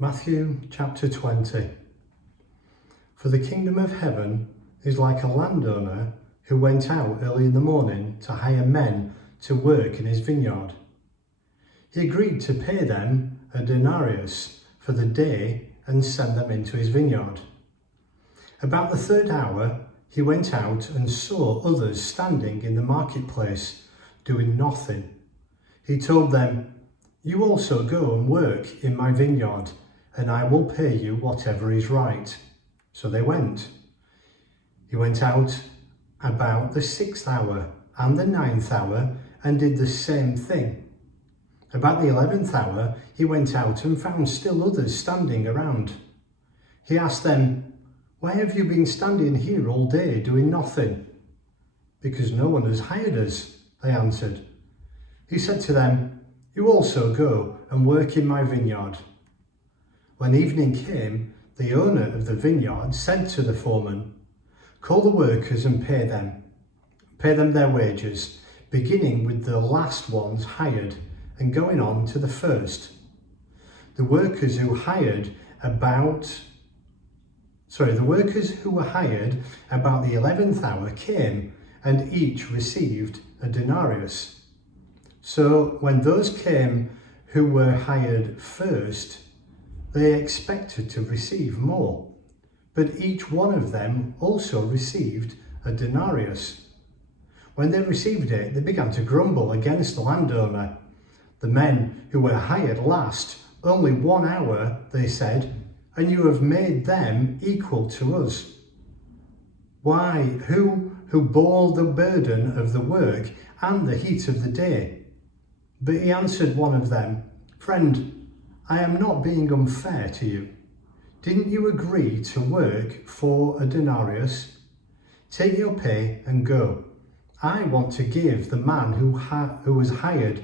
Matthew chapter 20. For the kingdom of heaven is like a landowner who went out early in the morning to hire men to work in his vineyard. He agreed to pay them a denarius for the day and send them into his vineyard. About the third hour, he went out and saw others standing in the marketplace, doing nothing. He told them, "You also go and work in my vineyard, and I will pay you whatever is right." So they went. He went out about the 6th hour and the 9th hour and did the same thing. About the 11th hour, he went out and found still others standing around. He asked them, "Why have you been standing here all day doing nothing?" "Because no one has hired us," they answered. He said to them, "You also go and work in my vineyard." When evening came, the owner of the vineyard said to the foreman, "Call the workers and pay them. Pay them their wages, beginning with the last ones hired and going on to the first." The workers who were hired about the 11th hour came, and each received a denarius. So when those came who were hired first, they expected to receive more, but each one of them also received a denarius. When they received it, they began to grumble against the landowner. "The men who were hired last, only 1 hour," they said, "and you have made them equal to us. Why, who bore the burden of the work and the heat of the day?" But he answered one of them, "Friend, I am not being unfair to you. Didn't you agree to work for a denarius? Take your pay and go. I want to give the man who was hired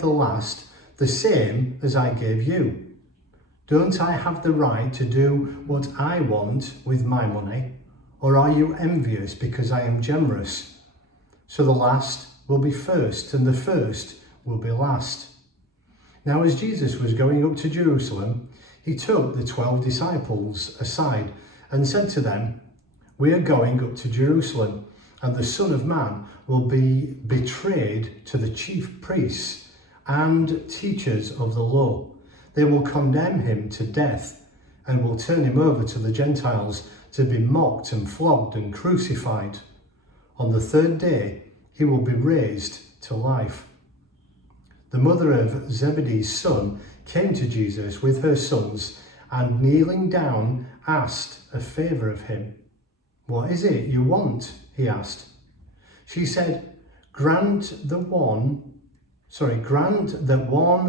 the last the same as I gave you. Don't I have the right to do what I want with my money? Or are you envious because I am generous?" So the last will be first, and the first will be last. Now as Jesus was going up to Jerusalem, he took the 12 disciples aside and said to them, "We are going up to Jerusalem, and the Son of Man will be betrayed to the chief priests and teachers of the law. They will condemn him to death and will turn him over to the Gentiles to be mocked and flogged and crucified. On the third day, he will be raised to life." The mother of Zebedee's son came to Jesus with her sons and, kneeling down, asked a favour of him. "What is it you want?" he asked. She said, grant that one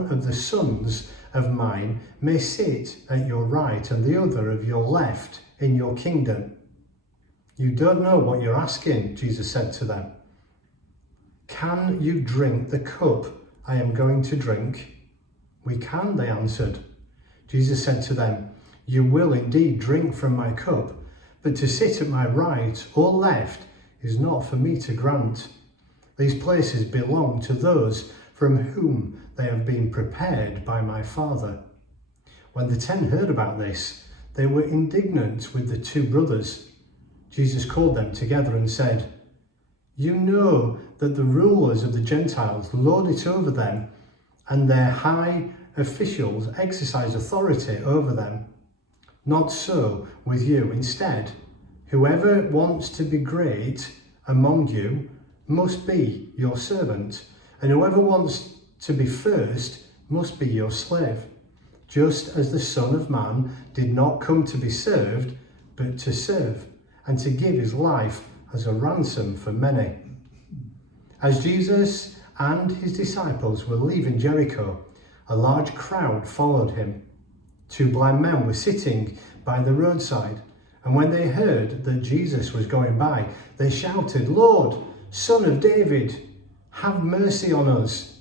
of the sons of mine may sit at your right and the other of your left in your kingdom." "You don't know what you're asking," Jesus said to them. "Can you drink the cup I am going to drink?" "We can," they answered. Jesus said to them, "You will indeed drink from my cup, but to sit at my right or left is not for me to grant. These places belong to those from whom they have been prepared by my Father." When the 10 heard about this, they were indignant with the 2 brothers. Jesus called them together and said, "You know that the rulers of the Gentiles lord it over them, and their high officials exercise authority over them. Not so with you. Instead, whoever wants to be great among you must be your servant, and whoever wants to be first must be your slave, just as the Son of Man did not come to be served, but to serve, and to give his life as a ransom for many." As Jesus and his disciples were leaving Jericho, a large crowd followed him. 2 blind men were sitting by the roadside, and when they heard that Jesus was going by, they shouted, "Lord, Son of David, have mercy on us."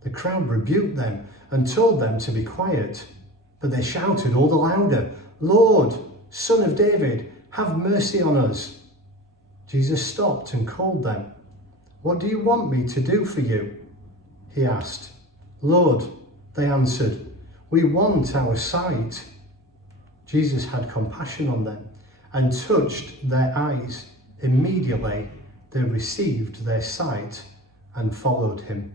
The crowd rebuked them and told them to be quiet, but they shouted all the louder, "Lord, Son of David, have mercy on us." Jesus stopped and called them. "What do you want me to do for you?" he asked. "Lord," They answered, "We want our sight." Jesus had compassion on them and touched their eyes. Immediately they received their sight and followed him.